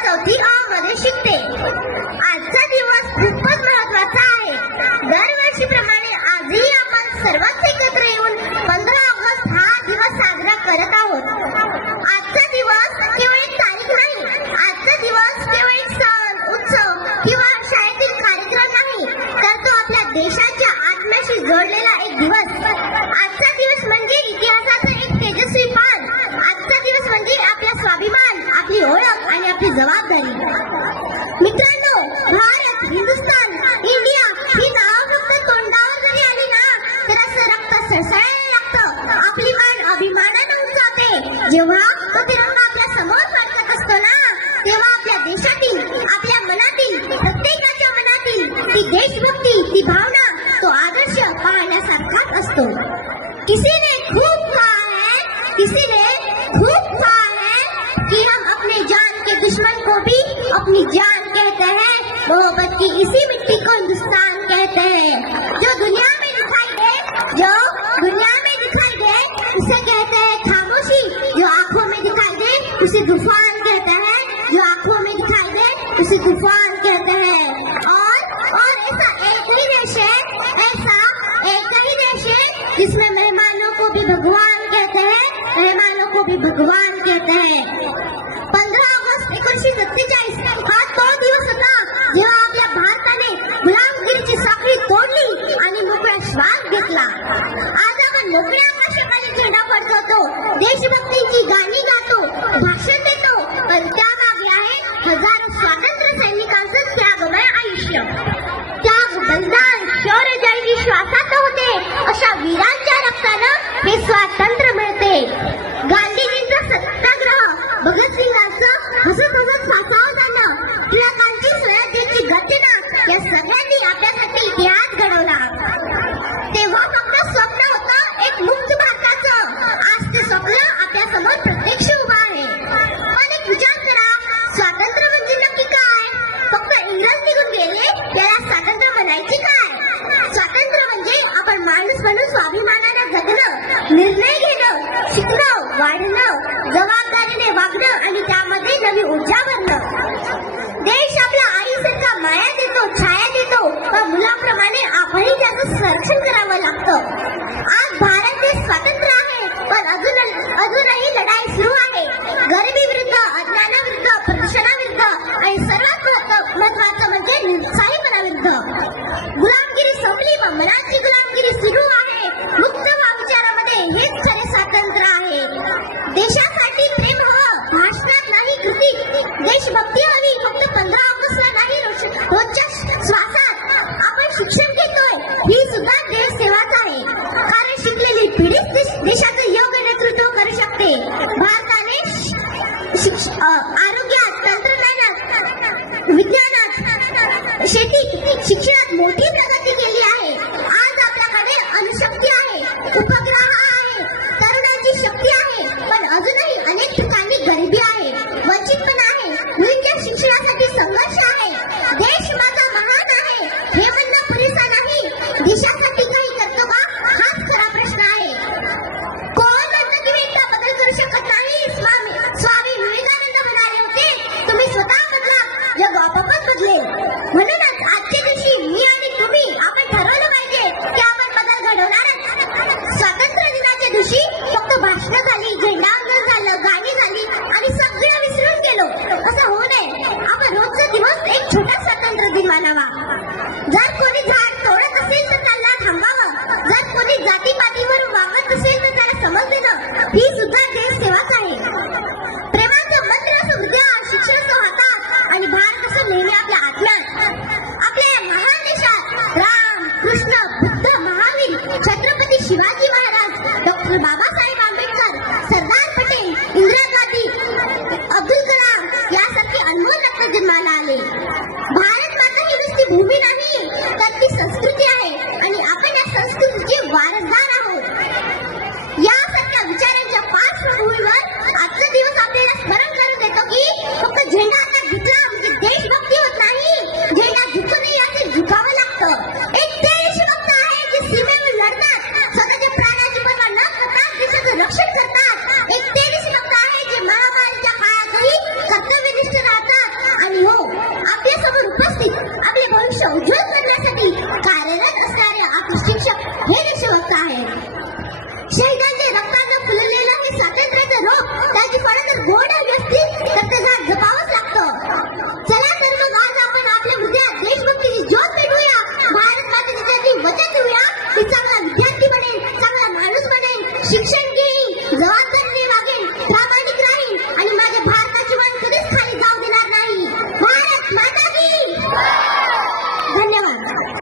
चौथी अ मध्ये शिकते. आजचा दिवस खूपच महत्त्वाचा आहे. दरवर्षीप्रमाणे आजही आपण सर्वच एकत्र येऊन 15 ऑगस्ट हा दिवस साजरा करत आहोत. आजचा दिवस केवळ एक तारीख नाही. आजचा दिवस केवळ एक सण, उत्सव किंवा शाळेतील कार्यक्रम नाही, तर तो आपल्या देशाच्या आत्म्याशी जोडलेला एक दिवस. आजचा दिवस म्हणजे इतिहासाचं एक तेजस्वी पान. आजचा दिवस म्हणजे आपला स्वाभिमान, आपली ओळख आणि आपली जबाबदारी. मित्रांनो, भारत, हिंदुस्थान, इंडिया ही नावं फक्त तोंडावर जरी आली ना, तर असं रक्त सळसळायला लागतं. आपली मान अभिमानाने उंचावते. जेव्हा तो तिरंगा आपल्या समोर फडकत असतो ना, तेव्हा आपल्या देशातील, आपल्या मनातील, प्रत्येकाच्या मनातील ती देशभक्ती, ती भावना, तो आदर्श पाहण्यासारखाच असतो. किसी ने खूब कहा है, किसी ने खूब कहा है कि हम अपने जान के दुश्मन को भी अपनी जान कहते हैं. मोहब्बत की इसी मिट्टी को हिंदुस्तान कहते हैं. जो दुनिया में दिखाई दे, जो दुनिया में दिखाई दे, उसे कहते हैं खामोशी. जो आंखों में दिखाई दे, उसे तूफान कहते हैं. जो आंखों में दिखाई दे, उसे तूफान कहते हैं. और ऐसा एक ही देश है, ऐसा एक ही देश है जिसमें मेहमानों को भी भगवान कहते हैं, मेहमानों को भी भगवान कहते हैं. 15 ऑगस्ट 1947 हा तो दिवस होता जेव्हा आपल्या भारताने गुलामगिरीची साखळी तोडली आणि मोकळा श्वास घेतला. आज आपण मोकळ्या आकाशाखाली झेंडा फडकवतो, देशभक्तीची गाणी गातो, भाषण देतो, पण त्यामागे आहे हजारो स्वातंत्र्य सैनिकांचं त्यागमय आयुष्य. त्याग, बलिदान, शौर्य ज्यांची श्वासात होते, अशा वीरांच्या रक्तानं हे स्वातंत्र्य मिळते. गांधीजींचा सत्याग्रह, भगतसिंगांचं हसत हसत फासावर जाणं, टिळकांची स्वराज्याची गर्जना, या सगळ्यांनी आपल्यासाठी इतिहास घडवला. तेव्हा फक्त स्वप्न होतं एक मुक्त भारताचं. आज ते स्वप्न आपल्या समोर प्रत्यक्ष उभं आहे. पण एक विचार करा, स्वातंत्र्य म्हणजे नक्की काय? फक्त इंग्रज निघून गेले त्याला स्वातंत्र्य म्हणायचे काय? स्वातंत्र्य म्हणजे आपण माणूस म्हणून स्वाभिमानाने जगणं, निर्णय घेणं, शिकणं, वाढणं, जबाबदारीने वागणं आणि त्यामध्ये नवी ऊर्जा भरणं. देश आपल्या आईसारखा माया देतो, छाया देतो, पण मुलाप्रमाणे आपणही त्याचं संरक्षण करावं लागतं. आज भारत देश स्वतंत्र आहे, पण अजूनही लढाई सुरू आहे. गरिबी विरुद्ध, अज्ञानाविरुद्ध, प्रदूषणाविरुद्ध आणि सर्वात महत्त्वाचं म्हणजे निरुत्साहीपणाविरुद्ध. गुलामगिरी संपली, मग मनाची गुलामगिरी सुरू आहे. मुक्त व्हा विचारामध्ये, हेच खरे स्वातंत्र्य आहे. देशासाठी प्रेम हवं, भाषणात नाही कृतीत. देशभक्ती हवी, फक्त 15 ऑगस्टला नाही, रोजच्या श्वासात. आपण शिक्षण घेतोय, ही सुद्धा देशसेवाच आहे. कारण शिकलेली पिढीच देशाचं योग्य नेतृत्व करू शकते. भारताने आरोग्यात, तंत्रज्ञानात, विज्ञानात, शेतीत, शिक्षणात मोठी प्रगती केली आहे. आज आपल्याकडे अणुशक्ती आहे, उपग्रह आहे, तरुणांची शक्ती आहे, पण अजूनही अनेक ठिकाणी गरिबी आहे, वंचितपणा आहे, मुलींच्या शिक्षणासाठी संघर्ष आहे. देश माझा महान आहे हे म्हणणं पुरेसा नाही. देशासाठी काही करतो का, हाच खरा प्रश्न आहे. कोण म्हणतं की मी एकटा बदल करू शकत नाही? स्वामी विवेकानंद म्हणाले होते, तुम्ही स्वतः बदला, जग आपोआपच बदलेल. म्हणूनच आजच्या दिवशी मी आणि तुम्ही आपण ठरवलं पाहिजे की आपण बदल घडवणारच. स्वातंत्र्य दिनाच्या दिवशी फक्त भाषणं झाली, झेंडावंदन झालं, गाणी झाली आणि सगळं विसरून गेलो, असं होऊ नये. आपण रोजचा दिवस एक छोटा स्वातंत्र्य दिन मानावा. जर कोणी झाड तोडत असेल तर त्याला थांबावं. जर कोणी जातीपातीवर वागत असेल तर त्याला समज देणं, ही सुद्धा देशसेवाच आहे. प्रेमाचं मंत्र असं हृदयात, शिक्षण असं हातात आणि भारत असं नेहमी आपल्या आत्म्यात. आपल्या महान देशात राम, कृष्ण, बुद्ध, महावीर, छत्रपती शिवाजी महाराज, डॉक्टर बाबासाहेब आंबेडकर, सरदार पटेल, इंदिरा गांधी, अब्दुल कलाम यासारखी अनमोल रत्न जन्माला आले. भारत माता ही नुसती भूमी नाही, तर ती संस्कृती आहे आणि आपण या संस्कृतीचे वारसदार आहोत. यासारख्या विचारांच्या पार्श्वभूमीवर आजचा दिवस आपल्याला स्मरण करून देतो की फक्त झेंडा हातात घेतला म्हणजे देशभक्ती होत नाही. झेंडा झुकूनही असे झुकावं लागतं. एक देशभक्त आहे जे सीमेवर लढतात, स्वतःच्या प्राणाची पर्वा न करता देशाचं हे देशभक्त आहेत. शहिदांच्या रक्तानं फुललेलं हे स्वातंत्र्याचं रोप, त्याची फळं जर गोड आली असतील तर ते झाड जपावंच लागतं. चला तर मग आज आपण आपल्या हृदयात देशभक्तीची ज्योत पेटवूया. भारत मातेसाठी वचन देऊया की चांगला विद्यार्थी बनेल, चांगला माणूस बनेल, शिक्षण